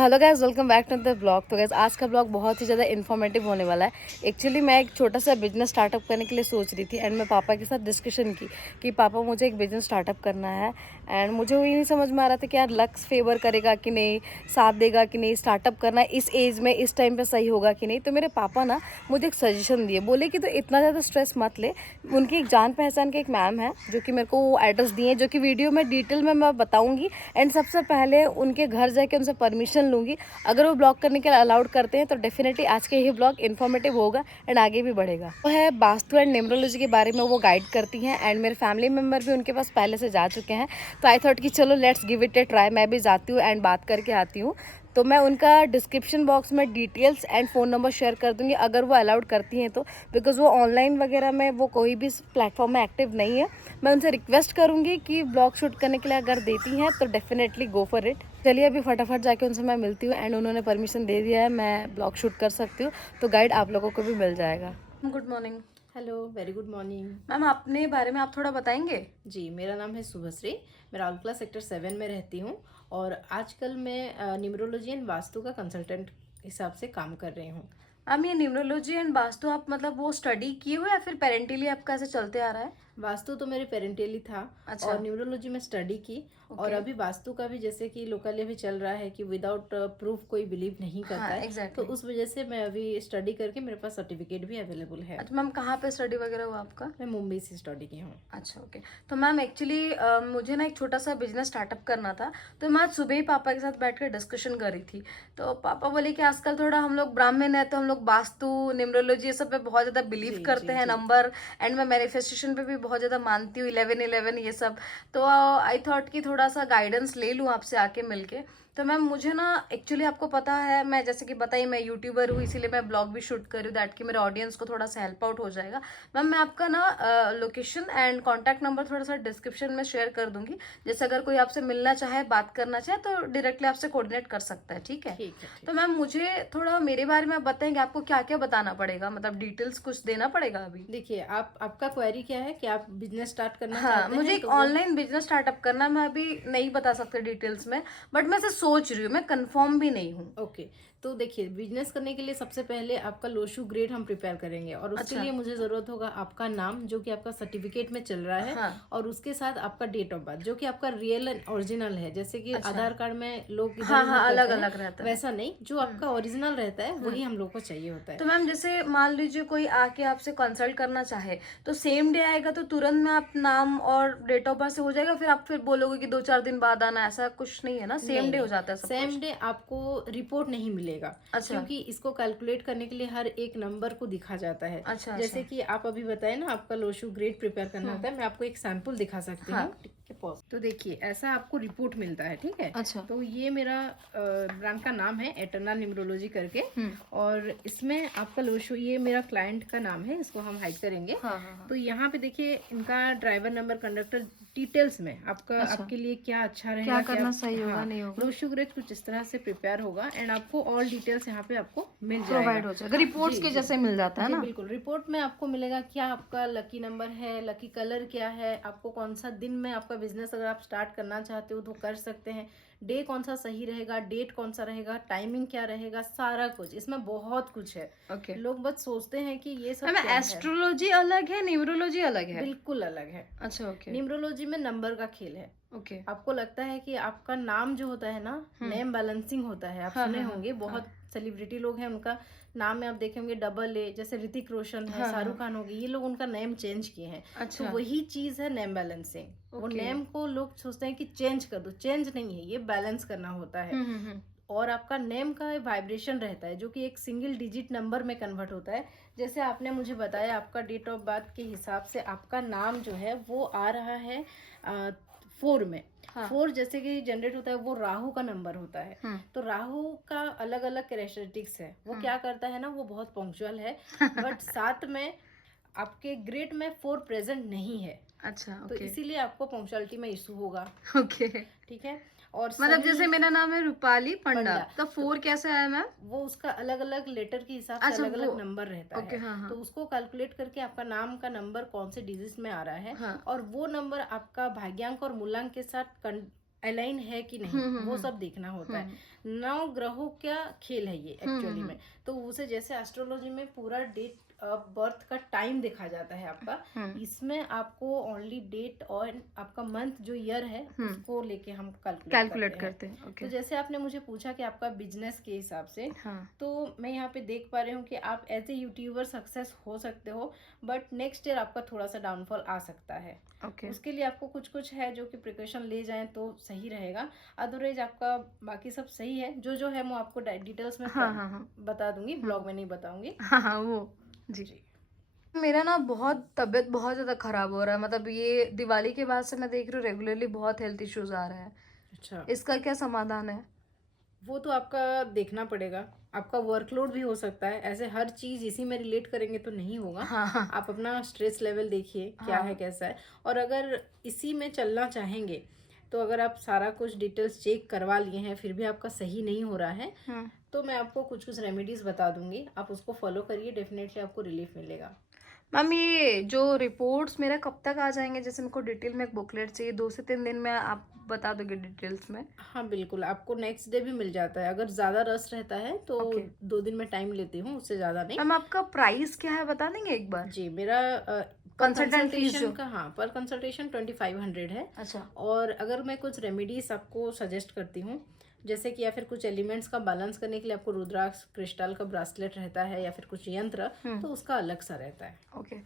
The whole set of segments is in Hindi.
Hello guys, welcome back to the blog. तो गाइस आज का ब्लॉग बहुत ही ज़्यादा इन्फॉर्मेटिव होने वाला है। एक्चुअली मैं एक छोटा सा बिजनेस स्टार्टअप करने के लिए सोच रही थी एंड मैं पापा के साथ डिस्कशन की कि पापा मुझे एक बिजनेस स्टार्टअप करना है। एंड मुझे वही नहीं समझ में आ रहा था कि यार लक फेवर करेगा कि नहीं, साथ देगा कि नहीं, स्टार्टअप करना इस एज में इस टाइम पर सही होगा कि नहीं। तो मेरे पापा ना मुझे एक सजेशन दिए, बोले कि तो इतना ज़्यादा स्ट्रेस मत ले। उनकी एक जान पहचान के एक मैम है जो कि मेरे को वो एड्रेस दिए, जो कि वीडियो में डिटेल में मैं बताऊँगी। एंड सबसे पहले उनके घर जाके उनसे परमिशन लूँगी। अगर वो ब्लॉग करने के लिए अलाउड करते हैं तो डेफिनेटली आज के ये ब्लॉग इन्फॉर्मेटिव होगा एंड आगे भी बढ़ेगा। वो है वास्तु एंड न्यूमरोलॉजी के बारे में वो गाइड करती हैं एंड मेरे फैमिली मेम्बर भी उनके पास पहले से जा चुके हैं। तो आई थॉट कि चलो let's give it A try, मैं भी जाती हूँ एंड बात करके आती हूँ। तो मैं उनका डिस्क्रिप्शन बॉक्स में details and phone number share कर दूँगी अगर वो अलाउड करती हैं तो, बिकॉज़ वो ऑनलाइन वगैरह में वो कोई भी प्लेटफॉर्म में एक्टिव नहीं है। मैं उनसे रिक्वेस्ट करूँगी कि ब्लॉग शूट करने के लिए अगर देती हैं तो डेफिनेटली गो फॉर इट। चलिए अभी फटाफट जाके उनसे मैं मिलती हूँ एंड उन्होंने परमिशन दे दिया है, मैं ब्लॉग शूट कर सकती हूँ। तो गाइड आप लोगों को भी मिल जाएगा। Good morning. Hello, very good morning. Ma'am अपने बारे में आप थोड़ा बताएंगे? जी, मेरा नाम है शुभश्री। मैं राउरकेला सेक्टर 7 में रहती हूँ और आजकल मैं न्यूमरोलॉजी एंड वास्तु का कंसल्टेंट हिसाब से काम कर रही हूँ। मैम ये न्यूमरोलॉजी एंड वास्तु आप मतलब वो स्टडी किए हो या फिर पेरेंटली आपका ऐसे चलते आ रहा है? वास्तु तो मेरे पेरेंटली था। अच्छा। और न्यूमरोलॉजी में स्टडी की। और अभी वास्तु का भी जैसे कि लोकली अभी चल रहा है कि विदाउट प्रूफ कोई बिलीव नहीं करता है। exactly. तो उस वजह से मैं अभी स्टडी करके मेरे पास सर्टिफिकेट भी अवेलेबल है। अच्छा मैम, कहाँ पे स्टडी वगैरह हुआ आपका? मैं मुंबई से स्टडी की हूँ। अच्छा ओके। तो मैम एक्चुअली मुझे ना एक छोटा सा बिजनेस स्टार्टअप करना था। तो मैं आज सुबह ही पापा के साथ बैठ कर डिस्कशन कर रही थी। तो पापा बोले कि आजकल थोड़ा हम लोग ब्राह्मण है तो हम लोग वास्तु न्यूमरोलॉजी ये सब पे बहुत ज़्यादा बिलीव जी करते जी हैं, जी। नंबर एंड मैं मैनिफेस्टेशन पे भी बहुत ज़्यादा मानती हूँ, 11-11 ये सब। तो आई थॉट कि थोड़ा सा गाइडेंस ले लूँ आपसे आके मिलके। तो मैम मुझे ना एक्चुअली आपको पता है, मैं जैसे कि बताइए मैं यूट्यूबर हूँ, इसीलिए मैं ब्लॉग भी शूट कर रही हूँ दैट कि मेरे ऑडियंस को थोड़ा सा हेल्प आउट हो जाएगा। मैम मैं आपका ना लोकेशन एंड कॉन्टैक्ट नंबर थोड़ा सा डिस्क्रिप्शन में शेयर कर दूंगी। जैसे अगर कोई आपसे मिलना चाहे, बात करना चाहे तो डायरेक्टली आपसे कोऑर्डिनेट कर सकता है। ठीक है? ठीक है, ठीक। तो मैम मुझे थोड़ा मेरे बारे में आप बताएंगे, आपको क्या क्या बताना पड़ेगा, मतलब डिटेल्स कुछ देना पड़ेगा अभी? देखिए, आपका क्वेरी क्या है कि आप बिजनेस स्टार्ट करना हाँ, चाहते मुझे हैं एक तो वो। ऑनलाइन बिजनेस स्टार्टअप करना है। मैं अभी नहीं बता सकते डिटेल्स में, बट मैं ऐसे सोच रही हूँ, मैं कंफर्म भी नहीं हूँ। ओके। तो देखिए, बिजनेस करने के लिए सबसे पहले आपका लोशू ग्रेड हम प्रिपेयर करेंगे और उसके अच्छा। लिए मुझे ज़रूरत होगा आपका नाम जो कि आपका सर्टिफिकेट में चल रहा है। हाँ। और उसके साथ आपका डेट ऑफ बर्थ जो कि आपका रियल एंड ओरिजिनल है। जैसे कि अच्छा। आधार कार्ड में लोग इधर हाँ उधर हाँ, अलग करते हैं, अलग रहता है। वैसा नहीं, जो आपका ओरिजिनल रहता है वही हम लोग को चाहिए होता तो है। मैम जैसे मान लीजिए कोई आके आपसे कंसल्ट करना चाहे तो सेम डे आएगा तो तुरंत में आप नाम और डेट ऑफ बर्थ से हो जाएगा, फिर आप फिर बोलोगे कि 2-4 दिन बाद आना, ऐसा कुछ नहीं है ना? सेम नहीं डे हो नहीं, जाता है सब सेम कुछ? डे आपको रिपोर्ट नहीं मिलेगा। अच्छा क्योंकि इसको कैलकुलेट करने के लिए हर एक नंबर को दिखा जाता है। अच्छा। अच्छा। जैसे कि आप अभी बताए ना, आपका लोशू ग्रेड प्रिपेयर करना होता है, मैं आपको एक सैंपल दिखा सकती हाँ। हूँ। ठीक है, पॉज। तो देखिए, ऐसा आपको रिपोर्ट मिलता है। ठीक है। अच्छा। तो ये मेरा ब्रांड का नाम है एटर्नल न्यूमरोलॉजी करके। और इसमें आपका लोशो, ये मेरा क्लाइंट का नाम है, इसको हम हाइड करेंगे। हाँ हाँ हाँ। तो यहाँ पे देखिए इनका ड्राइवर नंबर, कंडक्टर डिटेल्स में आपका अच्छा। आपके लिए क्या अच्छा रहेगा, क्या करना सही होगा, नहीं होगा? लोशो ग्रेड कुछ इस तरह से प्रिपेयर होगा एंड आपको ऑल डिटेल्स यहाँ पे आपको मिल प्रोवाइड जाएगा। हो जाएगा, रिपोर्ट्स जी के जी जैसे मिल जाता है जी, ना? बिल्कुल। रिपोर्ट में आपको मिलेगा क्या आपका लकी नंबर है, लकी कलर क्या है, आपको कौन सा दिन में आपका बिजनेस अगर आप स्टार्ट करना चाहते हो तो कर सकते हैं, डे कौन सा सही रहेगा, डेट कौन सा रहेगा, टाइमिंग क्या रहेगा, सारा कुछ इसमें बहुत कुछ है। ओके। लोग बस सोचते हैं कि ये सब मैम क्या है। एस्ट्रोलॉजी अलग है, न्यूमरोलॉजी अलग है? बिल्कुल अलग है। अच्छा ओके। न्यूमरोलॉजी में नंबर का खेल है। ओके। आपको लगता है कि आपका नाम जो होता है ना, नेम बैलेंसिंग होता है, आप हाँ सुने हाँ हाँ होंगे, हाँ बहुत सेलिब्रिटी लोग हैं उनका नाम में आप देखे होंगे डबल ए, जैसे ऋतिक रोशन है, हाँ शाहरुख हाँ। खान हो गए, ये लोग उनका नेम चेंज किए हैं। तो अच्छा। वही चीज है नेम बैलेंसिंग। वो ओके। नेम को लोग सोचते हैं कि चेंज कर दो, चेंज नहीं है, ये बैलेंस करना होता है। हम्म। और आपका नेम का वाइब्रेशन रहता है जो कि एक सिंगल डिजिट नंबर में कन्वर्ट होता है। जैसे आपने मुझे बताया, आपका डेट ऑफ बर्थ के हिसाब से आपका नाम जो है वो आ रहा है 4 में। हाँ। 4 जैसे कि जनरेट होता है, वो राहु का नंबर होता है। तो राहु का अलग अलग कैरेक्टरिस्टिक्स है। वो क्या करता है ना, वो बहुत पंक्चुअल है, बट साथ में आपके ग्रेड में 4 प्रेजेंट नहीं है। अच्छा तो ओके। इसीलिए आपको पंक्चुअलिटी में इशू होगा। ओके। ठीक है। और मतलब शनि जैसे मेरा नाम है रूपाली पंडा, पंडा, तो 4 कैसे आया मैम? वो उसका अलग अलग लेटर के हिसाब से अच्छा अलग वो। अलग नंबर रहता ओके। है। हाँ तो हाँ उसको कैलकुलेट करके आपका नाम का नंबर कौन से डिजिट में आ रहा है, हाँ। और वो नंबर आपका भाग्यांक और मूलांक के साथ अलाइन है कि नहीं, वो सब देखना होता है। 9 ग्रहों का खेल है ये एक्चुअली में। तो उसे जैसे एस्ट्रोलॉजी में पूरा डेट बर्थ का टाइम देखा जाता है आपका, इसमें आपको ओनली डेट और आपका मंथ जो ईयर है उसको लेके हम कैलकुलेट करते हैं। ओके। तो जैसे आपने मुझे पूछा कि आपका बिजनेस के हिसाब से, हाँ। तो मैं यहाँ पे देख पा रही हूँ कि आप एज ए यूट्यूबर सक्सेस हो सकते हो, बट नेक्स्ट ईयर आपका थोड़ा सा डाउनफॉल आ सकता है। ओके। उसके लिए आपको कुछ कुछ है जो कि प्रिकॉशन ले जाएं तो सही रहेगा। अदरवाइज आपका बाकी सब सही है। जो है मैं आपको डिटेल्स में बता दूंगी, ब्लॉग में नहीं बताऊंगी। हाँ वो जी। मेरा ना बहुत तबीयत बहुत ज़्यादा ख़राब हो रहा है, मतलब ये दिवाली के बाद से मैं देख रही हूँ रेगुलरली बहुत हेल्थ इश्यूज आ रहे हैं। अच्छा, इसका क्या समाधान है? वो तो आपका देखना पड़ेगा। आपका वर्कलोड भी हो सकता है, ऐसे हर चीज इसी में रिलेट करेंगे तो नहीं होगा। हाँ। आप अपना स्ट्रेस लेवल देखिए क्या है कैसा है, और अगर इसी में चलना चाहेंगे तो अगर आप सारा कुछ डिटेल्स चेक करवा लिए हैं फिर भी आपका सही नहीं हो रहा है, तो मैं आपको कुछ कुछ रेमेडीज बता दूंगी, आप उसको फॉलो करिए, डेफिनेटली आपको रिलीफ मिलेगा। मैम ये जो रिपोर्ट्स मेरा कब तक आ जाएंगे? जैसे मेरे को डिटेल में एक बुकलेट चाहिए, 2 से 3 दिन में आप बता दोगे डिटेल्स में? हाँ बिल्कुल, आपको नेक्स्ट डे भी मिल जाता है। अगर ज़्यादा रश रहता है तो 2 दिन में टाइम लेती हूँ, उससे ज़्यादा नहीं। मैम आपका प्राइस क्या है बता देंगे एक बार? जी, मेरा कंसल्टेंट फीस जो का, हाँ, पर कंसल्टेशन 2500 है। अच्छा। और अगर मैं कुछ रेमेडीज आपको सजेस्ट करती हूँ, जैसे कि या फिर कुछ एलिमेंट्स का बैलेंस करने के लिए आपको रुद्राक्ष क्रिस्टल का ब्रासलेट रहता है या फिर कुछ यंत्र, तो उसका अलग सा रहता है। ओके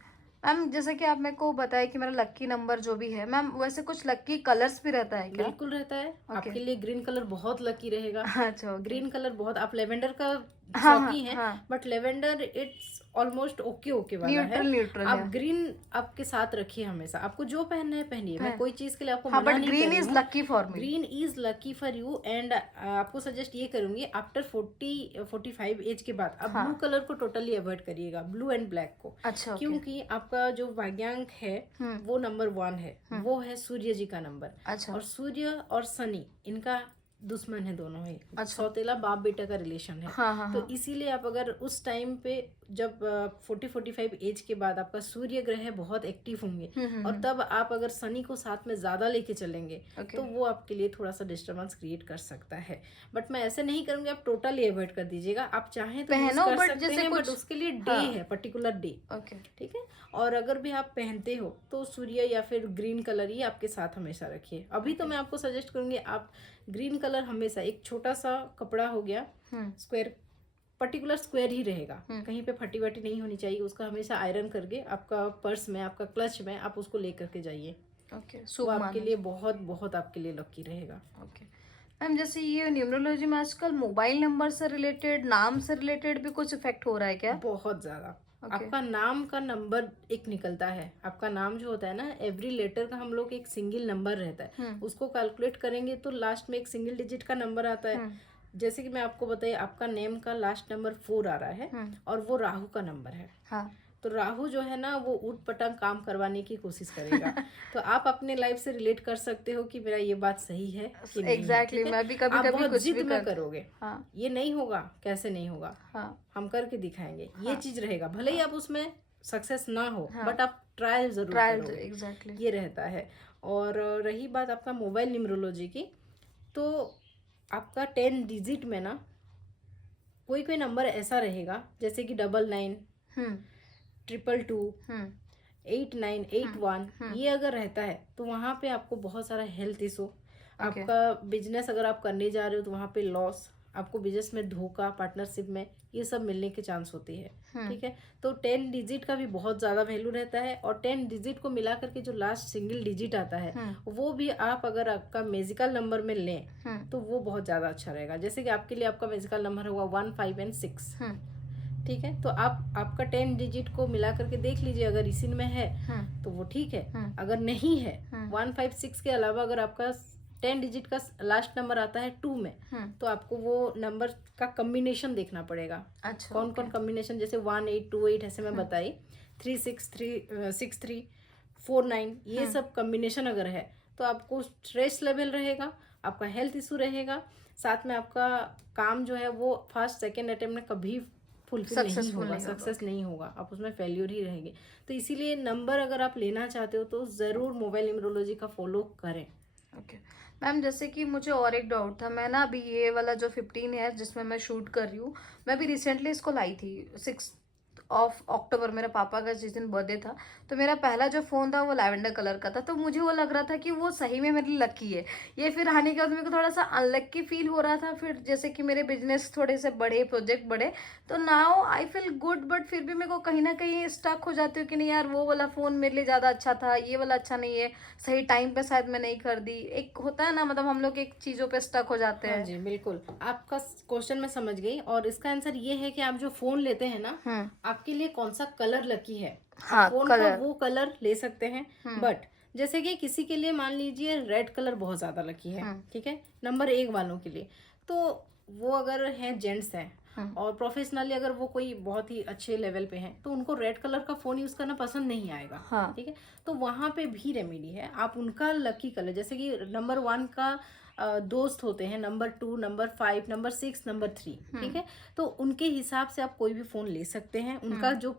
मैम, जैसे कि आप मेरे को बताया कि मेरा लक्की नंबर जो भी है मैम, वैसे कुछ लक्की कलर्स भी रहता है क्या? बिल्कुल रहता है। आपके लिए ग्रीन कलर बहुत लकी रहेगा। अच्छा। ग्रीन कलर बहुत, आप लेवेंडर का हाँ शौकी हैं, but lavender it's almost okay वाला है। न्यूट्रल आप है। ग्रीन आपके साथ रखिए हमेशा, आपको जो पहनना है पहनिए, मैं कोई चीज के लिए आपको हाँ, मना बट नहीं ग्रीन कर रही इज हूँ। Lucky for me. Green is lucky for you. And आपको सजेस्ट ये करूंगी, आफ्टर 40-45 एज के बाद आप ब्लू कलर को टोटली अवॉइड करिएगा, ब्लू एंड ब्लैक को। अच्छा। क्योंकि आपका जो भाग्यांक है वो नंबर 1 है, वो है सूर्य जी का नंबर। अच्छा। और सूर्य और शनि इनका दुश्मन है दोनों ही। सौतेला बाप बेटा का रिलेशन है। तो इसीलिए आप अगर उस टाइम पे जब 40-45 एज के बाद आपका सूर्य ग्रह बहुत एक्टिव होंगे, और तब आप अगर शनि को साथ में ज्यादा लेके चलेंगे तो वो आपके लिए थोड़ा सा डिस्टर्बेंस क्रिएट कर सकता है। बट मैं ऐसे नहीं करूंगी, आप टोटली अवॉइड कर दीजिएगा। आप चाहें तो यूज कर सकते हैं, बट उसके लिए डे है, पर्टिकुलर डे। ठीक है। और अगर भी आप पहनते हो तो सूर्य या फिर ग्रीन कलर ही आपके साथ हमेशा रखिए। अभी तो मैं आपको सजेस्ट करूंगी आप ग्रीन कलर हमेशा, एक छोटा सा कपड़ा हो गया स्क्वायर, पर्टिकुलर स्क्वायर ही रहेगा, कहीं पे फटी वटी नहीं होनी चाहिए, उसका हमेशा आयरन करके आपका पर्स में, आपका क्लच में आप उसको ले करके जाइए। वो आपके लिए बहुत बहुत आपके लिए लकी रहेगा। मैम जैसे ये न्यूमरोलॉजी में आजकल मोबाइल नंबर से रिलेटेड, नाम से रिलेटेड भी कुछ इफेक्ट हो रहा है क्या? बहुत ज्यादा। आपका नाम का नंबर एक निकलता है, आपका नाम जो होता है ना, एवरी लेटर का हम लोग एक सिंगल नंबर रहता है, उसको कैलकुलेट करेंगे तो लास्ट में एक सिंगल डिजिट का नंबर आता है। जैसे कि मैं आपको बताइए, आपका नेम का लास्ट नंबर 4 आ रहा है और वो राहु का नंबर है। तो राहु जो है ना वो ऊट पटांग काम करवाने की कोशिश करेगा। तो आप अपने लाइफ से रिलेट कर सकते हो कि मेरा ये बात सही है कि नहीं। एग्जैक्टली, मैं भी कभी कभी कुछ जिद में करोगे, ये नहीं होगा, कैसे नहीं होगा, हम करके दिखाएंगे, ये चीज रहेगा। भले ही आप उसमें सक्सेस ना हो, बट आप ट्रायल जरूर करोगे। एग्जैक्टली ये रहता है। और रही बात आपका मोबाइल न्यूमरोलॉजी की, तो आपका 10 डिजिट में ना कोई नंबर ऐसा रहेगा, जैसे कि 99, 222, 8981, ये अगर रहता है तो वहाँ पे आपको बहुत सारा हेल्थ इशू, आपका बिजनेस अगर आप करने जा रहे हो तो वहाँ पे लॉस, आपको बिजनेस में धोखा, पार्टनरशिप में ये सब मिलने के चांस होती है। ठीक है। तो 10 डिजिट का भी बहुत ज़्यादा वैल्यू रहता है, और 10 डिजिट को मिला करके जो लास्ट सिंगल डिजिट आता है वो भी आप अगर आपका मैजिकल नंबर में लें तो वो बहुत ज़्यादा अच्छा रहेगा। जैसे कि आपके लिए आपका मैजिकल नंबर होगा 1, 5 और 6। ठीक है। तो आप आपका 10 डिजिट को मिला करके देख लीजिए, अगर इसी में है तो वो ठीक है। अगर नहीं है, 1, 5, 6 के अलावा अगर आपका 10 डिजिट का लास्ट नंबर आता है 2 में, तो आपको वो नंबर का कॉम्बिनेशन देखना पड़ेगा। अच्छा, कौन कौन कॉम्बिनेशन, जैसे 1828 ऐसे मैं बताई, 36363 49, ये सब कॉम्बिनेशन अगर है तो आपको स्ट्रेस लेवल रहेगा, आपका हेल्थ इशू रहेगा, साथ में आपका काम जो है वो फर्स्ट सेकेंड अटेम्प्ट में कभी फुलफिल नहीं होगा, सक्सेस नहीं होगा, आप उसमें फेल्यूर ही रहेंगे। तो इसीलिए नंबर अगर आप लेना चाहते हो तो ज़रूर मोबाइल न्यूमरोलॉजी का फॉलो करें। ओके मैम, जैसे कि मुझे और एक डाउट था। मैं ना अभी ये वाला जो 15 है जिसमें मैं शूट कर रही हूँ, मैं अभी रिसेंटली इसको लाई थी 6 अक्टूबर, मेरे पापा का जिस दिन बर्थडे था। तो मेरा पहला जो फ़ोन था वो लैवेंडर कलर का था, तो मुझे वो लग रहा था कि वो सही में मेरे लिए लकी है। ये फिर आने के बाद मेरे को थोड़ा सा अनलक्की फील हो रहा था। फिर जैसे कि मेरे बिजनेस थोड़े से बड़े, प्रोजेक्ट बड़े, तो now I feel good, but फिर भी मेरे को कहीं ना कहीं स्टक हो जाती हूँ कि नहीं यार, वो वाला फ़ोन मेरे लिए ज़्यादा अच्छा था, ये वाला अच्छा नहीं है, सही टाइम पे शायद मैं नहीं कर दी। एक होता है ना, मतलब हम लोग एक चीज़ों पे स्टक हो जाते हाँ हैं। जी, बिल्कुल आपका क्वेश्चन मैं समझ गई, और इसका आंसर ये है कि आप जो फोन लेते हैं ना, आपके लिए कौन सा कलर लकी है, आप हाँ, फोन का कलर। वो कलर ले सकते हैं। बट जैसे कि किसी के लिए मान लीजिए रेड कलर बहुत ज्यादा लकी है, ठीक है, नंबर 1 वालों के लिए, तो वो अगर हैं जेंट्स हैं और प्रोफेशनली अगर वो कोई बहुत ही अच्छे लेवल पे हैं, तो उनको रेड कलर का फोन यूज करना पसंद नहीं आएगा। हाँ। ठीक है, तो वहां पे भी रेमेडी है। आप उनका लकी कलर, जैसे कि नंबर 1 का दोस्त होते हैं, नंबर 2, नंबर 5, नंबर 6, नंबर 3, ठीक है, तो उनके हिसाब से आप कोई भी फोन ले सकते हैं, उनका जो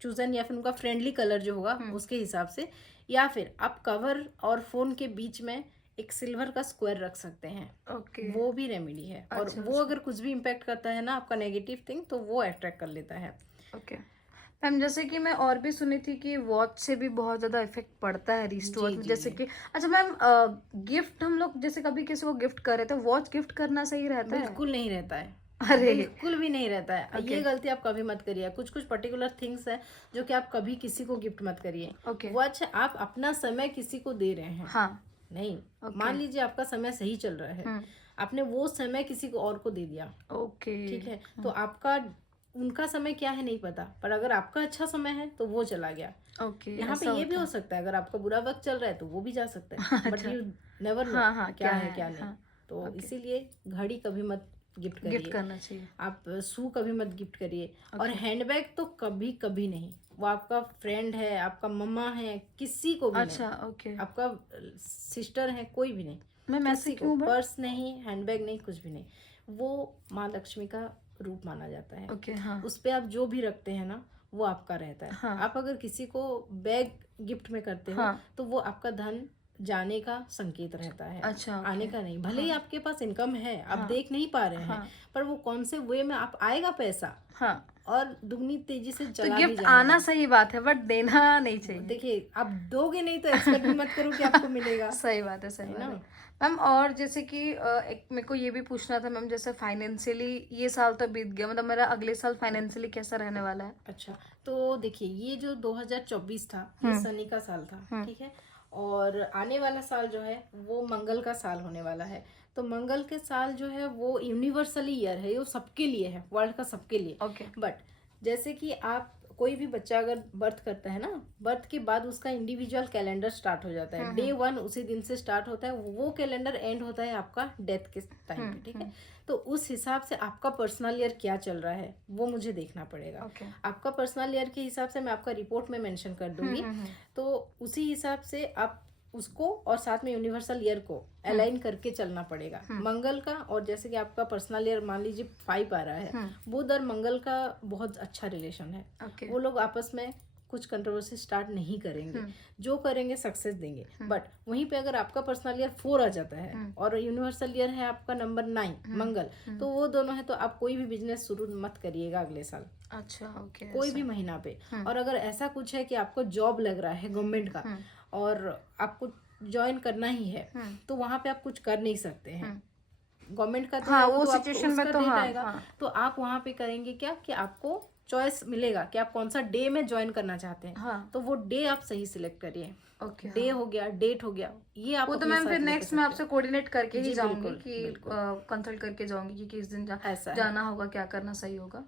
चूजन या फिर उनका फ्रेंडली कलर जो होगा उसके हिसाब से। या फिर आप कवर और फोन के बीच में एक सिल्वर का स्क्वायर रख सकते हैं, ओके। वो भी रेमेडी है। और अच्छा, वो अगर कुछ भी इम्पैक्ट करता है ना आपका नेगेटिव थिंग, तो वो अट्रैक्ट कर लेता है। ओके मैम, जैसे कि मैं और भी सुनी थी कि वॉच से भी बहुत ज्यादा इफेक्ट पड़ता है रिस्ट वॉच जी में, जी जैसे जी, कि अच्छा मैम, गिफ्ट हम लोग जैसे कभी किसी को गिफ्ट कर रहे थे, वॉच गिफ्ट करना सही रहता है? बिल्कुल नहीं रहता है, अरे। बिल्कुल भी नहीं रहता है। ओके। ये गलती आप कभी मत करिए। कुछ कुछ पर्टिकुलर थिंग्स है जो कि आप कभी किसी को गिफ्ट मत करिए। ओके। वॉच आप अपना समय किसी को दे रहे हैं, हाँ। नहीं, ओके। मान लीजिए आपका समय सही चल रहा है, आपने वो समय किसी को और को दे दिया, ओके। ठीक है, तो आपका उनका समय क्या है नहीं पता, पर अगर आपका अच्छा समय है तो वो चला गया। ओके, यहाँ पे ऐसा ये भी होता हो है। सकता है, अगर आपका बुरा वक्त चल रहा है तो वो भी जा सकता है, बट अच्छा। यू नेवर नो हाँ हाँ, क्या है क्या नहीं। हाँ। तो ओके। इसीलिए घड़ी कभी मत गिफ्ट गिफ्ट करिए, करना चाहिए। आप शू कभी मत गिफ्ट करिए, और हैंडबैग तो कभी कभी नहीं। वो आपका फ्रेंड है, आपका मम्मा है, किसी को भी नहीं, अच्छा। ओके आपका सिस्टर है, कोई भी नहीं, मैम, ऐसे किसी को क्यों बट? पर्स नहीं, हैंडबैग नहीं, कुछ भी नहीं। वो माँ लक्ष्मी का रूप माना जाता है। ओके। हाँ उस पे आप जो भी रखते हैं ना वो आपका रहता है। हाँ आप अगर किसी को बैग गिफ्ट में करते हो हाँ। तो वो आपका धन जाने का संकेत रहता है, अच्छा, ओके। आने का नहीं। भले ही आपके पास इनकम है, आप हाँ देख नहीं पा रहे हैं, हाँ पर वो कौन से वे में आप आएगा पैसा, हाँ। और दुगनी तेजी से तो चला भी गिफ्ट आना जाएगा। सही बात है, बट देना नहीं चाहिए। देखिए, आप दोगे नहीं तो एक्सपेक्ट भी मत करो कि आपको मिलेगा, सही बात है, सही है बात ना। है मैम। और जैसे कि एक मेरे को ये भी पूछना था मैम, जैसे फाइनेंशियली ये साल तो बीत गया, मतलब मेरा अगले साल फाइनेंशियली कैसा रहने वाला है? अच्छा, तो देखिए, ये जो 2024 था ये शनि का साल था, ठीक है, और आने वाला साल जो है वो मंगल का साल होने वाला है। तो मंगल के साल जो है वो यूनिवर्सली ईयर है, ये सबके लिए है, वर्ल्ड का सबके लिए। ओके। बट जैसे कि आप कोई भी बच्चा अगर बर्थ करता है ना, बर्थ के बाद उसका इंडिविजुअल कैलेंडर स्टार्ट हो जाता है, डे 1 उसी दिन से स्टार्ट होता है, वो कैलेंडर एंड होता है आपका डेथ के टाइम पे, ठीक है। तो उस हिसाब से आपका पर्सनल ईयर क्या चल रहा है वो मुझे देखना पड़ेगा। ओके। आपका पर्सनल ईयर के हिसाब से मैं आपका रिपोर्ट में मेंशन कर दूंगी, तो उसी हिसाब से आप उसको और साथ में यूनिवर्सल ईयर को अलाइन करके चलना पड़ेगा। मंगल का, और जैसे कि आपका पर्सनल ईयर मान लीजिए 5 आ रहा है, बुध और मंगल का बहुत अच्छा रिलेशन है। ओके। वो लोग आपस में कुछ कंट्रोवर्सी स्टार्ट नहीं करेंगे, जो करेंगे सक्सेस देंगे। बट वहीं पे अगर आपका पर्सनल ईयर 4 आ जाता है और यूनिवर्सल ईयर है आपका नंबर 9 मंगल, तो वो दोनों है, तो आप कोई भी बिजनेस शुरू मत करिएगा अगले साल, अच्छा। ओके। कोई भी महीना पे। और अगर ऐसा कुछ है कि आपको जॉब लग रहा है गवर्नमेंट का और आपको ज्वाइन करना ही है, तो वहां पे आप कुछ कर नहीं सकते हैं, गवर्नमेंट का तो हाँ, है, वो तो आपको सिचुएशन में उसका तो डेट हाँ आएगा। हाँ। तो आप वहां पे करेंगे क्या कि आपको चॉइस मिलेगा कि आप कौन सा डे में ज्वाइन करना चाहते हैं, हाँ। तो वो डे आप सही सिलेक्ट करिए। ओके। डे हो गया, डेट हो गया, ये आप वो तो अपने मैम साथ फिर लेके नेक्स्ट मैं सकते आपसे हैं। कोऑर्डिनेट करके ही जी जाऊंगी बिल्कुल, कि बिल्कुल कंसल्ट करके जाऊंगी कि किस दिन ऐसा है। जाना होगा, क्या करना सही होगा।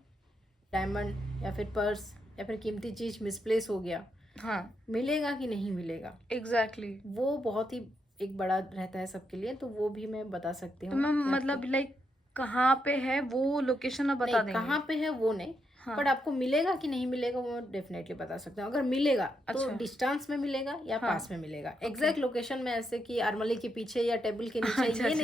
डायमंड या फिर पर्स या फिर कीमती चीज मिसप्लेस हो गया, हाँ मिलेगा कि नहीं मिलेगा, एग्जैक्टली। वो बहुत ही एक बड़ा रहता है सबके लिए, तो वो भी मैं बता सकती तो हूँ मैम कि मतलब लाइक कहाँ पे है वो लोकेशन आप बता नहीं, देंगे? कहाँ पे है वो नहीं, हाँ। बट आपको मिलेगा कि नहीं मिलेगा वो डेफिनेटली बता सकते हैं। अगर मिलेगा तो अच्छा। डिस्टेंस में मिलेगा या हाँ। पास में मिलेगा। एग्जैक्ट लोकेशन में ऐसे कि आरमली के पीछे या टेबल के नीचे अच्छा ये अच्छा।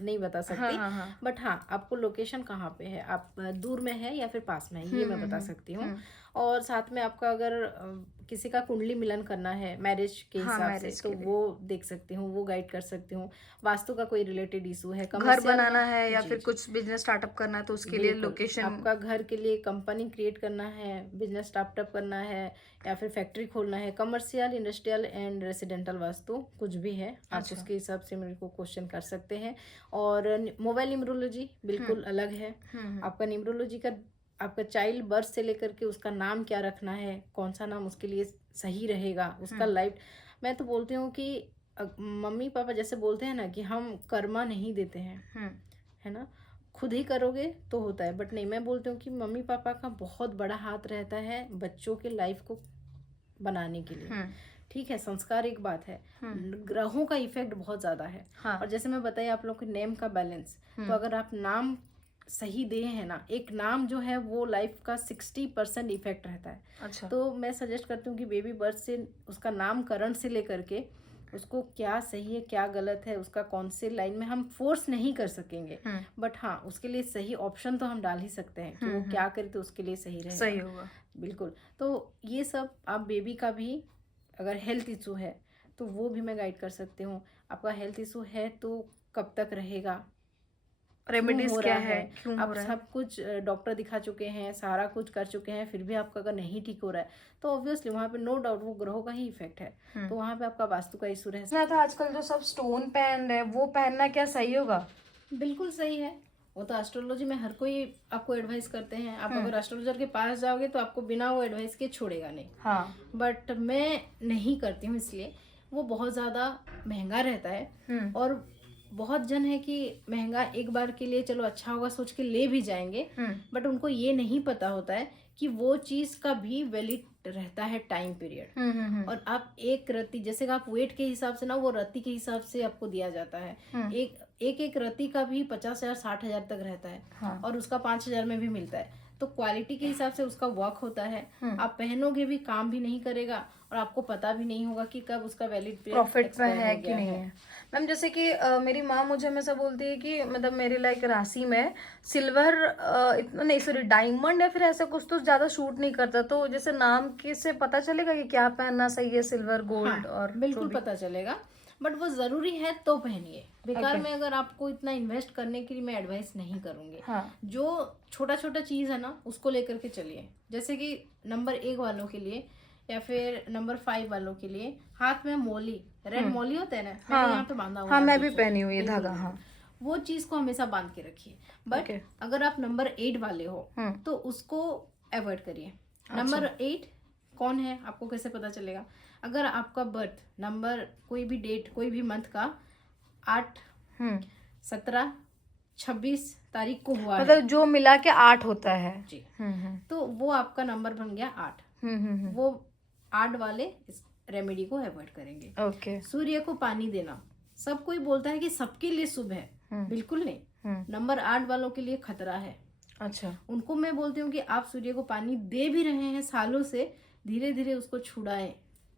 नहीं बता हाँ सकती, हाँ हाँ। बट हाँ आपको लोकेशन कहाँ पे है, आप दूर में है या फिर पास में है, ये मैं बता सकती हूँ। और साथ में आपका अगर किसी का कुंडली मिलन करना है मैरिज के हाँ, हिसाब marriage से, तो के लिए। वो देख सकती हूँ, वो गाइड कर सकती हूँ। वास्तु का कोई रिलेटेड इशू है, घर commercial बनाना में- है या जी, फिर जी। कुछ बिजनेस स्टार्टअप करना है तो उसके लिए बिल्कुल, लोकेशन। आपका घर के लिए कंपनी क्रिएट करना है, बिजनेस स्टार्टअप करना है, या फिर फैक्ट्री खोलना है, commercial, industrial and residential vastu कुछ भी है, आप अच्छा। उसके हिसाब से मेरे को क्वेश्चन कर सकते हैं। और मोबाइल न्यूमरोलॉजी बिल्कुल अलग है। आपका न्यूमरोलॉजी का आपका चाइल्ड बर्थ से लेकर के उसका नाम क्या रखना है, कौन सा नाम उसके लिए सही रहेगा, उसका लाइफ। मैं तो बोलती हूँ कि मम्मी पापा जैसे बोलते हैं ना कि हम कर्मा नहीं देते हैं, है ना, खुद ही करोगे तो होता है, बट नहीं, मैं बोलती हूँ कि मम्मी पापा का बहुत बड़ा हाथ रहता है बच्चों के लाइफ को बनाने के लिए। ठीक है, संस्कार एक बात है, ग्रहों का इफेक्ट बहुत ज्यादा है। हाँ। और जैसे मैं बताई आप लोग के नेम का बैलेंस, तो अगर आप नाम सही दे हैं ना, एक नाम जो है वो लाइफ का 60% इफेक्ट रहता है। अच्छा। तो मैं सजेस्ट करती हूँ कि बेबी बर्थ से उसका नामकरण से लेकर के उसको क्या सही है क्या गलत है, उसका कौन से लाइन में हम फोर्स नहीं कर सकेंगे, बट हाँ उसके लिए सही ऑप्शन तो हम डाल ही सकते हैं कि वो क्या करे तो उसके लिए सही रहेगा। सही होगा। बिल्कुल। तो ये सब आप बेबी का भी अगर हेल्थ इशू है तो वो भी मैं गाइड कर सकती हूँ। आपका हेल्थ इशू है तो कब तक रहेगा, रेमेडीज हो क्या रहा है, क्यों हो आप रहा है। सब कुछ डॉक्टर दिखा चुके हैं, सारा कुछ कर चुके हैं, फिर भी आपका अगर नहीं ठीक हो रहा है तो ऑब्वियसली वहाँ पे नो डाउट वो ग्रहों का ही इफेक्ट है, तो वहाँ पे आपका वास्तु का इशू रह सुना था आजकल जो सब स्टोन पहन रहे हैं वो पहनना क्या सही होगा। बिल्कुल सही है। वो तो एस्ट्रोलॉजी में हर कोई आपको एडवाइस करते हैं, आप अगर एस्ट्रोलॉजर के पास जाओगे तो आपको बिना वो एडवाइस के छोड़ेगा नहीं। हाँ। बट मैं नहीं करती हूँ, इसलिए वो बहुत ज़्यादा महंगा रहता है। और बहुत जन है कि महंगा एक बार के लिए चलो अच्छा होगा सोच के ले भी जाएंगे, बट उनको ये नहीं पता होता है कि वो चीज़ का भी वैलिड रहता है टाइम पीरियड। और आप एक रत्ती, जैसे कि आप वेट के हिसाब से ना, वो रत्ती के हिसाब से आपको दिया जाता है। एक रत्ती का भी 50,000 60,000 तक रहता है। हाँ। और उसका 5,000 में भी मिलता है। तो क्वालिटी के हिसाब से उसका वर्क होता है। आप पहनोगे भी, काम भी नहीं करेगा, और आपको पता भी नहीं होगा कि कब उसका वैलिड प्रॉफिट में है कि नहीं है। मैम जैसे कि मेरी माँ मुझे हमेशा बोलती है कि मतलब मेरी लाइक राशि में सिल्वर इतना नहीं, सॉरी डायमंड या फिर ऐसा कुछ तो ज्यादा शूट नहीं करता, तो जैसे नाम के से पता चलेगा कि क्या पहनना सही है, सिल्वर गोल्ड और बिल्कुल पता चलेगा, बट वो जरूरी है तो पहनिए। बेकार में अगर आपको इतना इन्वेस्ट करने के लिए मैं एडवाइस नहीं करूंगी। जो छोटा छोटा चीज है ना उसको लेकर के चलिए। जैसे कि नंबर 1 वालों के लिए या फिर नंबर 5 वालों के लिए हाथ में मोली, रेड मोली होता है ना, मैंने यहाँ पे बांधा हुआ हाँ है, मैं भी देखिए। पहनी हुई है बिल्कुल, धागा। हाँ वो चीज को हमेशा बांध के रखिए। बट अगर आप नंबर 8 वाले हो तो उसको अवॉइड करिए। नंबर 8 कौन है आपको कैसे पता चलेगा? अगर आपका बर्थ नंबर, कोई भी डेट, कोई भी मंथ का 8, 17, 26 तारीख को हुआ है, मतलब जो मिला के 8 होता है जी, तो वो आपका नंबर बन गया 8। वो 8 वाले इस रेमेडी को अवॉइड करेंगे। ओके। सूर्य को पानी देना, सब कोई बोलता है कि सबके लिए शुभ है, बिल्कुल नहीं। नंबर 8 वालों के लिए खतरा है। अच्छा। उनको मैं बोलती हूँ कि आप सूर्य को पानी दे भी रहे हैं सालों से, धीरे धीरे उसको छुड़ाएं,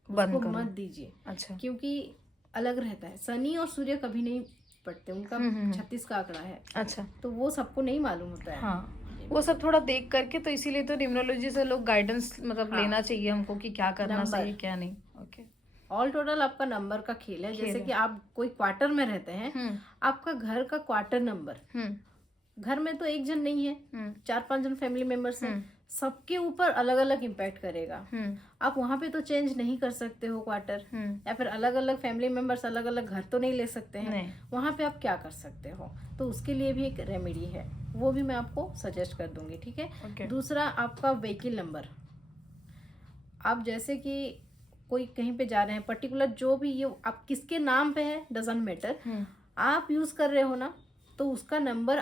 उसको मत दीजिए। अच्छा। क्योंकि अलग रहता है, शनि और सूर्य कभी नहीं पड़ते, उनका 36 का आंकड़ा है। अच्छा। तो वो सबको नहीं मालूम होता है। हाँ वो सब थोड़ा देख करके, तो इसीलिए तो न्यूमरोलॉजी से लोग गाइडेंस मतलब लेना चाहिए हमको कि क्या करना सही है क्या नहीं। ओके। ऑल टोटल आपका नंबर का खेल है। जैसे कि आप कोई क्वार्टर में रहते हैं, आपका घर का क्वार्टर नंबर, घर में तो एक जन नहीं है, 4-5 जन फैमिली मेंबर्स हैं, सबके ऊपर अलग अलग इम्पैक्ट करेगा। आप वहां पे तो चेंज नहीं कर सकते हो क्वार्टर, या फिर अलग अलग फैमिली मेंबर्स अलग अलग घर तो नहीं ले सकते हैं। वहां पे आप क्या कर सकते हो, तो उसके लिए भी एक रेमेडी है, वो भी मैं आपको सजेस्ट कर दूंगी। ठीक है। दूसरा आपका व्हीकल नंबर, आप जैसे कि कोई कहीं पे जा रहे हैं, पर्टिकुलर जो भी ये आप किसके नाम पे है डजंट मैटर, आप यूज कर रहे हो ना, तो उसका नंबर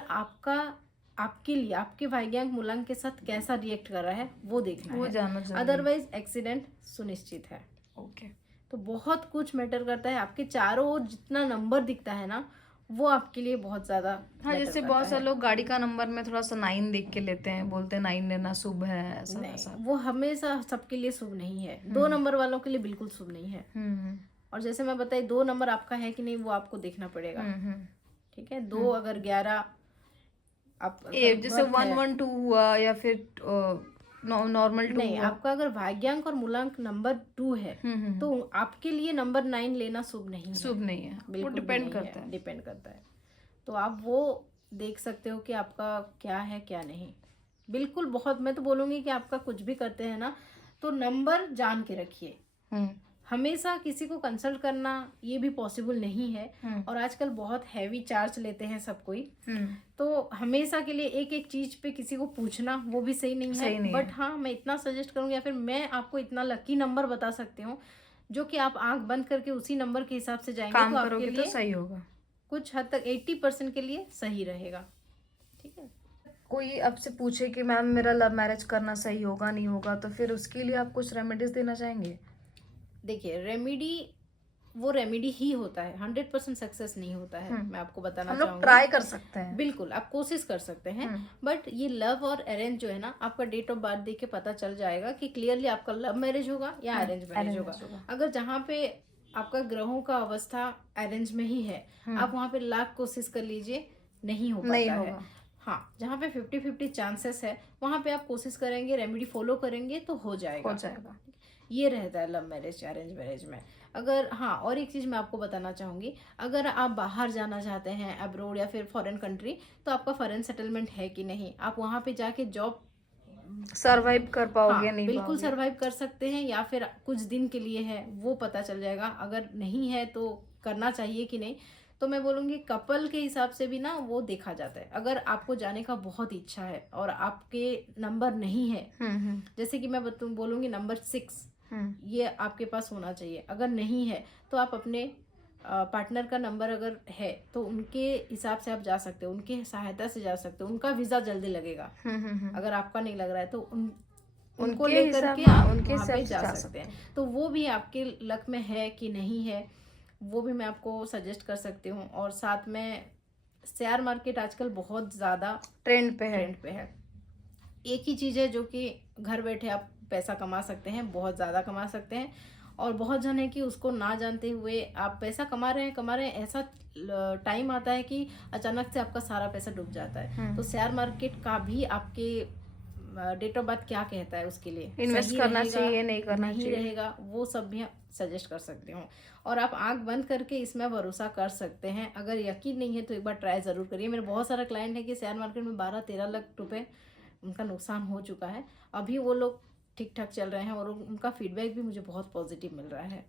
आपके लिए, आपके भाग्यांक मूलांक के साथ कैसा रिएक्ट कर रहा है वो देखना वो है, जानना चाहिए। अदरवाइज एक्सीडेंट सुनिश्चित है। ओके। तो बहुत कुछ मैटर करता है, आपके चारों ओर जितना नंबर दिखता है ना वो आपके लिए बहुत ज्यादा। हाँ जैसे बहुत सारे लोग गाड़ी का नंबर में थोड़ा सा 9 देख के लेते हैं, बोलते हैं 9 लेना शुभ है, ऐसा ऐसा। वो हमेशा सबके लिए शुभ नहीं है, 2 नंबर वालों के लिए बिल्कुल शुभ नहीं है। और जैसे मैं बताई 2 नंबर आपका है कि नहीं वो आपको देखना पड़ेगा। ठीक है। 2 अगर 11 आप जैसे 112 हुआ या फिर नॉर्मल 2 नहीं, आपका अगर भाग्यांक और मूलांक नंबर 2 है तो आपके लिए नंबर 9 लेना शुभ नहीं है। शुभ नहीं है, वो बिल्कुल डिपेंड करता है। डिपेंड करता है। तो आप वो देख सकते हो कि आपका क्या है क्या नहीं। बिल्कुल, बहुत मैं तो बोलूँगी कि आपका कुछ भी करते हैं ना तो नंबर जान के रखिए। हमेशा किसी को कंसल्ट करना ये भी पॉसिबल नहीं है, और आजकल बहुत हैवी चार्ज लेते हैं सब कोई। तो हमेशा के लिए एक एक चीज पे किसी को पूछना वो भी सही नहीं है। बट हाँ, मैं इतना सजेस्ट करूँगी या फिर मैं आपको इतना लकी नंबर बता सकती हूँ जो कि आप आंख बंद करके उसी नंबर के हिसाब से जाएंगे काम तो आपके करोगे लिए तो सही होगा, कुछ हद तक 80% के लिए सही रहेगा। ठीक है। कोई आपसे पूछे कि मैम मेरा लव मैरिज करना सही होगा नहीं होगा, तो फिर उसके लिए आप कुछ रेमेडीज देना चाहेंगे? देखिए, रेमेडी वो रेमेडी ही होता है, 100% सक्सेस नहीं होता है। मैं आपको बताना हम लोग चाहूंगी, ट्राई कर सकते हैं। बिल्कुल आप कोशिश कर सकते हैं। बट ये लव और अरेंज जो है ना, आपका डेट ऑफ बर्थ देख के पता चल जाएगा कि क्लियरली आपका लव मैरिज होगा या अरेंज मैरिज होगा। अगर जहाँ पे आपका ग्रहों का अवस्था अरेंज में ही है, आप वहाँ पे लाख कोशिश कर लीजिए, नहीं हो पाता है। हाँ, जहाँ पे 50-50 चांसेस है वहाँ पे आप कोशिश करेंगे, रेमेडी फॉलो करेंगे तो हो जाएगा। ये रहता है लव मैरिज अरेंज मैरिज में। अगर हाँ, और एक चीज़ मैं आपको बताना चाहूँगी, अगर आप बाहर जाना चाहते हैं अब्रोड या फिर फॉरेन कंट्री, तो आपका फॉरेन सेटलमेंट है कि नहीं, आप वहाँ पे जाके जॉब सरवाइव कर पाओगे? हाँ, नहीं बिल्कुल सरवाइव कर सकते हैं, या फिर कुछ दिन के लिए है वो पता चल जाएगा। अगर नहीं है तो करना चाहिए कि नहीं, तो मैं बोलूँगी कपल के हिसाब से भी ना वो देखा जाता है। अगर आपको जाने का बहुत इच्छा है और आपके नंबर नहीं है, जैसे कि मैं बोलूँगी नंबर 6 ये आपके पास होना चाहिए। अगर नहीं है तो आप अपने पार्टनर का नंबर अगर है तो उनके हिसाब से आप जा सकते हो, उनकी सहायता से जा सकते हो, उनका वीज़ा जल्दी लगेगा। अगर आपका नहीं लग रहा है तो उनको लेकर के आप वहाँ पे जा सकते हैं। तो वो भी आपके लक में है कि नहीं है, वो भी मैं आपको सजेस्ट कर सकती हूँ। और साथ में शेयर मार्केट आजकल बहुत ज़्यादा ट्रेंड पे है। एक ही चीज़ है जो कि घर बैठे आप पैसा कमा सकते हैं, बहुत ज़्यादा कमा सकते हैं। और बहुत जन है कि उसको ना जानते हुए आप पैसा कमा रहे हैं, ऐसा टाइम आता है कि अचानक से आपका सारा पैसा डूब जाता है। तो शेयर मार्केट का भी आपके डेट ऑफ बर्थ क्या कहता है उसके लिए इन्वेस्ट करना चाहिए नहीं करना चाहिए रहेगा, वो सब भी सजेस्ट कर सकती हूँ। और आप आंख बंद करके इसमें भरोसा कर सकते हैं। अगर यकीन नहीं है तो एक बार ट्राई ज़रूर करिए। मेरे बहुत सारा क्लाइंट है कि शेयर मार्केट में 12-13 लाख रुपए उनका नुकसान हो चुका है, अभी वो लोग ठीक ठाक चल रहे हैं और उनका फीडबैक भी मुझे बहुत पॉजिटिव मिल रहा है।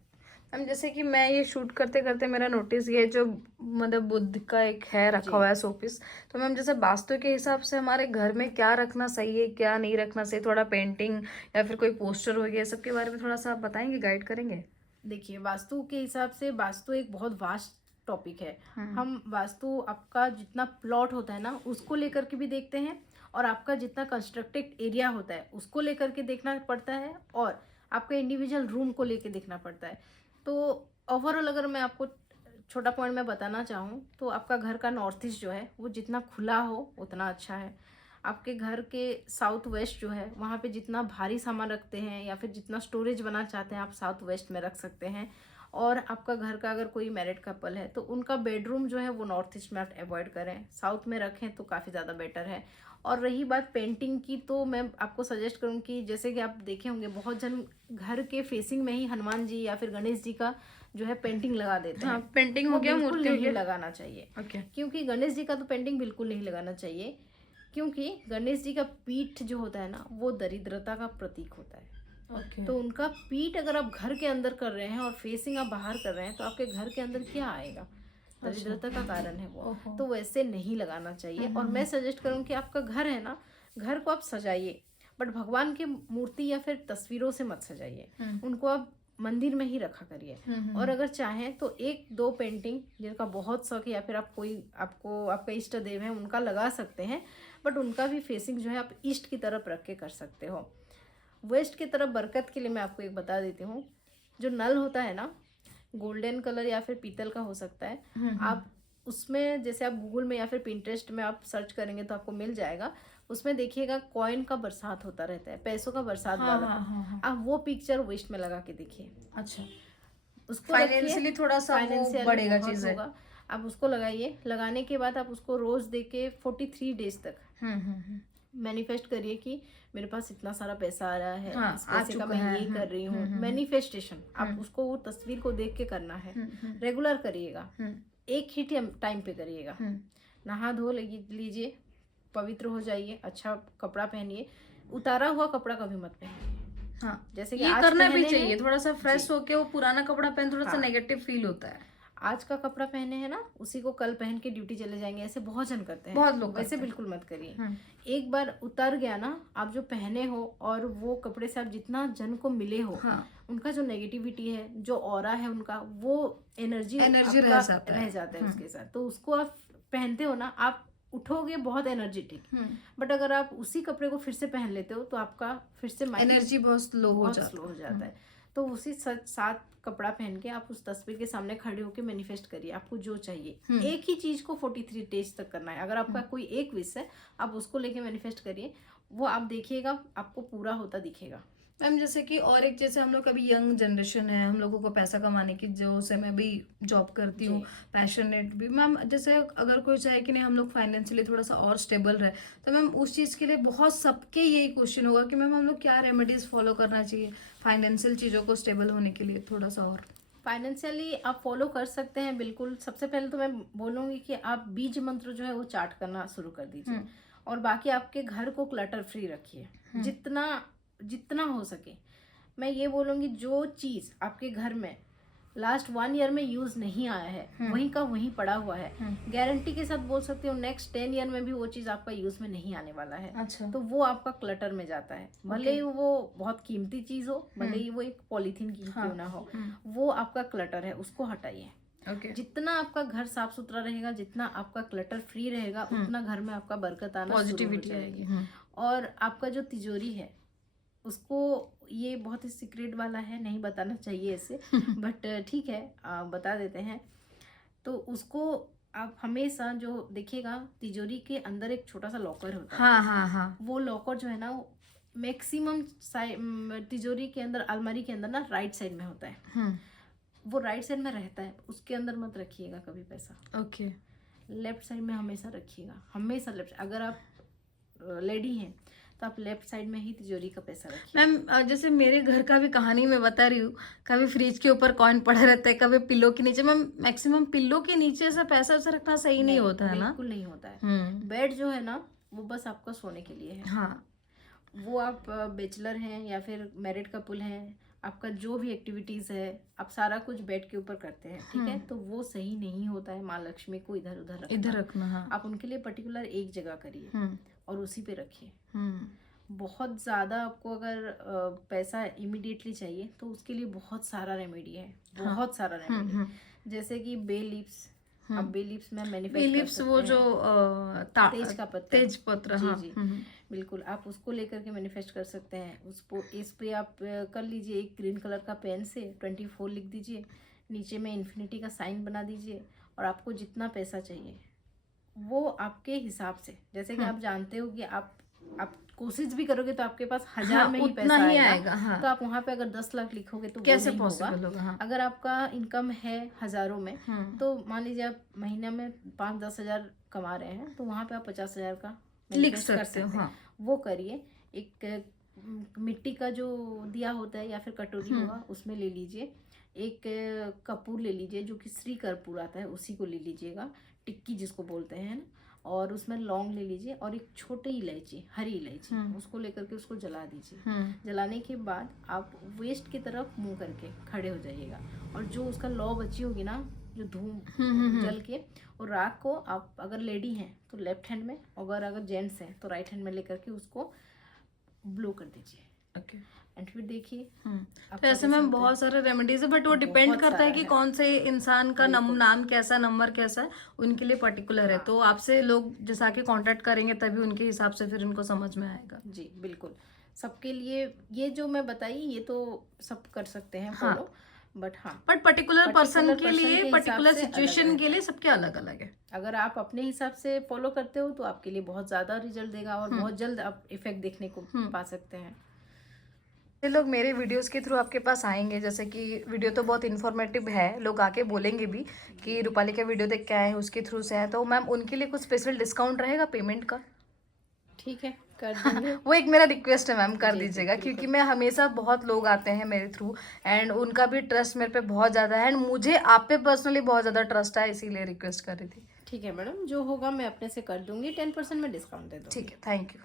मैम जैसे कि मैं ये शूट करते करते मेरा नोटिस ये जो मतलब बुद्ध का एक है रखा हुआ है शोपीस, तो मैम जैसे वास्तु के हिसाब से हमारे घर में क्या रखना सही है क्या नहीं रखना सही, थोड़ा पेंटिंग या फिर कोई पोस्टर हो गया, सबके बारे में थोड़ा सा आप बताएंगे, गाइड करेंगे? देखिए, वास्तु के हिसाब से वास्तु एक बहुत वास्ट टॉपिक है। हम वास्तु आपका जितना प्लॉट होता है ना उसको लेकर के भी देखते हैं, और आपका जितना कंस्ट्रक्टेड एरिया होता है उसको लेकर के देखना पड़ता है, और आपका इंडिविजुअल रूम को लेकर देखना पड़ता है। तो ओवरऑल अगर मैं आपको छोटा पॉइंट में बताना चाहूँ तो आपका घर का नॉर्थ ईस्ट जो है वो जितना खुला हो उतना अच्छा है। आपके घर के साउथ वेस्ट जो है वहाँ पे जितना भारी सामान रखते हैं या फिर जितना स्टोरेज बना चाहते हैं आप साउथ वेस्ट में रख सकते हैं। और आपका घर का अगर कोई मैरिड कपल है तो उनका बेडरूम जो है वो नॉर्थ ईस्ट में आप अवॉइड करें, साउथ में रखें तो काफ़ी ज़्यादा बेटर है। और रही बात पेंटिंग की, तो मैं आपको सजेस्ट करूँ कि जैसे कि आप देखे होंगे बहुत जन घर के फेसिंग में ही हनुमान जी या फिर गणेश जी का जो है पेंटिंग लगा देते हैं। पेंटिंग हो गया, मूर्ति हो गया, लगाना चाहिए। क्योंकि गणेश जी का तो पेंटिंग बिल्कुल नहीं लगाना चाहिए, क्योंकि गणेश जी का पीठ जो होता है ना वो दरिद्रता का प्रतीक होता है। तो उनका पीठ अगर आप घर के अंदर कर रहे हैं और फेसिंग आप बाहर कर रहे हैं तो आपके घर के अंदर क्या आएगा, दरिद्रता का कारण है वो। तो वैसे नहीं लगाना चाहिए। और मैं सजेस्ट करूँ कि आपका घर है ना, घर को आप सजाइए, बट भगवान की मूर्ति या फिर तस्वीरों से मत सजाइए, उनको आप मंदिर में ही रखा करिए। और अगर चाहें तो 1-2 पेंटिंग जिनका बहुत शौक है या फिर आप कोई आपका इष्ट देव है उनका लगा सकते हैं, बट उनका भी फेसिंग जो है आप ईस्ट की तरफ रख के कर सकते हो। वेस्ट की तरफ बरकत के लिए मैं आपको एक बता देती हूँ, जो नल होता है ना गोल्डन कलर या फिर पीतल का हो सकता है, आप उसमें जैसे आप गूगल में या फिर पिंटरेस्ट में आप सर्च करेंगे तो आपको मिल जाएगा, उसमें देखिएगा कॉइन का बरसात होता रहता है, पैसों का बरसात वाला। आप वो पिक्चर वेस्ट में लगा के देखिए। अच्छा, उसको फाइनेंशियली थोड़ा सा वो बढ़ेगा चीज है। आप उसको लगाइए, लगाने के बाद आप उसको रोज दे के 43 डेज तक मैनिफेस्ट करिए कि मेरे पास इतना सारा पैसा आ रहा है, हाँ, इस आ पैसे का चुका मैं है, ये कर रही हूँ। मैनिफेस्टेशन आप उसको वो तस्वीर को देख के करना है, रेगुलर करिएगा, एक ही टाइम पे करिएगा। नहा धो लीजिए, पवित्र हो जाइए, अच्छा कपड़ा पहनिए, उतारा हुआ कपड़ा कभी मत पहनिए। हाँ, जैसे कि ये आज करना भी पहने चाहिए, हैं, थोड़ा सा फ्रेश होके वो पुराना कपड़ा पहन थोड़ा सा हाँ। नेगेटिव फील होता है। आज का कपड़ा पहने हैं ना, उसी को कल पहन के ड्यूटी चले जाएंगे, ऐसे बहुत जन करते हैं। बहुत लोग वैसे करते हैं। बिल्कुल मत करिए। एक बार उतर गया ना, आप जो पहने हो और वो कपड़े से आप जितना जन को मिले हो, हाँ। उनका जो नेगेटिविटी है, जो ऑरा है उनका, वो एनर्जी रह जाता है उसके साथ। तो उसको आप पहनते हो ना, आप उठोगे बहुत एनर्जेटिक। बट अगर आप उसी कपड़े को फिर से पहन लेते हो तो आपका फिर से एनर्जी बहुत स्लो हो जाता है। तो उसी साथ कपड़ा पहन के आप उस तस्वीर के सामने खड़े होकर मैनिफेस्ट करिए आपको जो चाहिए। एक ही चीज को 43 डेज तक करना है। अगर आपका कोई एक विश है, आप उसको लेके मैनिफेस्ट करिए, वो आप देखिएगा आपको पूरा होता दिखेगा। मैम जैसे कि और एक, जैसे हम लोग अभी यंग जनरेशन है, हम लोगों को पैसा कमाने की जो से मैं भी जॉब करती हूँ, पैशनेट भी मैम। जैसे अगर कोई चाहे कि नहीं हम लोग फाइनेंशियली थोड़ा सा और स्टेबल रहे, तो मैम उस चीज़ के लिए बहुत सबके यही क्वेश्चन होगा कि मैम हम लोग क्या रेमेडीज फॉलो करना चाहिए फाइनेंशियल चीज़ों को स्टेबल होने के लिए थोड़ा सा और। फाइनेंशियली आप फॉलो कर सकते हैं बिल्कुल। सबसे पहले तो मैं बोलूँगी कि आप बीज मंत्र जो है वो चार्ट करना शुरू कर दीजिए, और बाकी आपके घर को क्लटर फ्री रखिए जितना हो सके। मैं ये बोलूँगी जो चीज़ आपके घर में लास्ट 1 ईयर में यूज़ नहीं आया है, वहीं का वहीं पड़ा हुआ है, गारंटी के साथ बोल सकती हूँ नेक्स्ट 10 ईयर में भी वो चीज़ आपका यूज़ में नहीं आने वाला है। अच्छा। तो वो आपका क्लटर में जाता है। भले ही वो बहुत कीमती चीज़ हो, भले ही वो एक पॉलीथीन की क्यों ना हो, वो आपका क्लटर है, उसको हटाइए। जितना आपका घर साफ सुथरा रहेगा, जितना आपका क्लटर फ्री रहेगा, उतना घर में आपका बरकत आना, पॉजिटिविटी जाएगी। और आपका जो तिजोरी है उसको, ये बहुत ही सीक्रेट वाला है, नहीं बताना चाहिए ऐसे, बट ठीक है बता देते हैं। तो उसको आप हमेशा जो देखिएगा, तिजोरी के अंदर एक छोटा सा लॉकर होता है। हाँ। वो लॉकर जो है ना, मैक्सिमम तिजोरी के अंदर, अलमारी के अंदर ना राइट साइड में होता है। वो राइट साइड में रहता है, उसके अंदर मत रखिएगा कभी पैसा। ओके। लेफ्ट साइड में हमेशा रखिएगा, हमेशा लेफ्ट। अगर आप लेडी हैं तो आप लेफ्ट साइड में ही तिजोरी का पैसा रखिए। मैम जैसे मेरे घर का भी कहानी मैं बता रही हूँ, कभी फ्रिज के ऊपर कॉइन पड़ा रहता है, कभी पिल्लो के नीचे। मैम मैक्सिमम पिल्लो के नीचे ऐसा पैसा वैसा रखना सही नहीं होता है ना? बिल्कुल नहीं होता है। बेड जो है ना, वो बस आपका सोने के लिए है। हाँ। वो आप बैचलर हैं या फिर मैरिड कपल हैं, आपका जो भी एक्टिविटीज है आप सारा कुछ बेड के ऊपर करते हैं, ठीक है, तो वो सही नहीं होता है। माँ लक्ष्मी को इधर उधर रखना। हाँ। आप उनके लिए पर्टिकुलर एक जगह करिए और उसी पे रखिए। बहुत ज़्यादा आपको अगर पैसा इमीडिएटली चाहिए तो उसके लिए बहुत सारा रेमेडी है, बहुत सारा रेमेडी। जैसे कि बे लीव्स, आप बे लीव्स में मैनिफेस्ट कर सकते हैं। वो जो तेज का पत्ता, तेज पत्र, जी। बिल्कुल, आप उसको लेकर के मैनिफेस्ट कर सकते हैं। उसको इस पे आप कर लीजिए, एक ग्रीन कलर का पेन से 24 लिख दीजिए, नीचे में इन्फिनिटी का साइन बना दीजिए, और आपको जितना पैसा चाहिए वो आपके हिसाब से, जैसे कि आप जानते हो कि आप कोशिश भी करोगे तो आपके पास 1000 में ही पैसा आएगा। हाँ। तो आप वहाँ पे अगर 10 लाख लिखोगे तो कैसे पॉसिबल होगा? हाँ। अगर आपका इनकम है हजारों में, तो मान लीजिए आप महीने में 5-10 हजार कमा रहे हैं, तो वहाँ पे आप 50,000 का लिख सकते हो। हाँ। वो करिए। एक मिट्टी का जो दिया होता है या फिर कटोरी होगा, उसमें ले लीजिए। एक कपूर ले लीजिए, जो कि श्री कर्पूर आता है, उसी को ले लीजिएगा, टिक्की जिसको बोलते हैं ना, और उसमें लौंग ले लीजिए, और एक छोटी इलायची, हरी इलायची, उसको लेकर के उसको जला दीजिए। जलाने के बाद आप वेस्ट की तरफ मुंह करके खड़े हो जाइएगा, और जो उसका लौ बची होगी ना, जो धूम जल के, और राख को आप अगर लेडी हैं तो लेफ्ट हैंड में, अगर जेंट्स हैं तो राइट हैंड में लेकर के उसको ब्लो कर दीजिए। ओके। एंड फिर देखिए, तो ऐसे में बहुत सारे रेमेडीज है, बट वो डिपेंड करता है कि कौन से इंसान का नाम कैसा, नंबर कैसा है, उनके लिए पर्टिकुलर है। तो आपसे लोग जैसा के कांटेक्ट करेंगे तभी उनके हिसाब से फिर उनको समझ में आएगा। जी बिल्कुल, सबके लिए ये जो मैं बताई ये तो सब कर सकते हैं फॉलो, बट पर्टिकुलर पर्सन के लिए, पर्टिकुलर सिचुएशन के लिए सबके अलग अलग है। अगर आप अपने हिसाब से फॉलो करते हो तो आपके लिए बहुत ज्यादा रिजल्ट देगा, और बहुत जल्द आप इफेक्ट देखने को पा सकते हैं। ये लोग मेरे वीडियोस के थ्रू आपके पास आएंगे, जैसे कि वीडियो तो बहुत इन्फॉर्मेटिव है, लोग आके बोलेंगे भी कि रूपाली का वीडियो देख के आए हैं, उसके थ्रू से है, तो मैम उनके लिए कुछ स्पेशल डिस्काउंट रहेगा पेमेंट का? ठीक है, कर देंगे। वो एक मेरा रिक्वेस्ट है मैम, कर दीजिएगा, क्योंकि मैं हमेशा बहुत लोग आते हैं मेरे थ्रू एंड उनका भी ट्रस्ट मेरे पे बहुत ज़्यादा है एंड मुझे आप पे पर्सनली बहुत ज़्यादा ट्रस्ट है, इसीलिए रिक्वेस्ट कर रही थी। ठीक है मैडम, जो होगा मैं अपने से कर दूंगी, 10% में डिस्काउंट दे दूंगी। ठीक है, थैंक यू।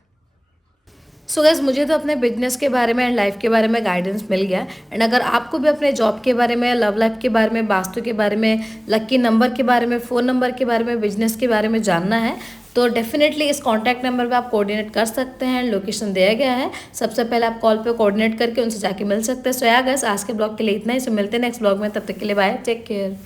सो गाइस, मुझे तो अपने बिजनेस के बारे में एंड लाइफ के बारे में गाइडेंस मिल गया एंड अगर आपको भी अपने जॉब के बारे में, लव लाइफ के बारे में, वास्तु के बारे में, लकी नंबर के बारे में, फ़ोन नंबर के बारे में, बिजनेस के बारे में जानना है तो डेफिनेटली इस कॉन्टैक्ट नंबर पे आप कोऑर्डिनेट कर सकते हैं। लोकेशन दिया गया है, सबसे पहले आप कॉल पे कोऑर्डिनेट करके उनसे जाके मिल सकते हैं। सो या गाइस, आज के ब्लॉग के लिए इतना ही। सो मिलते हैं नेक्स्ट ब्लॉग में, तब तक के लिए बाय, टेक केयर।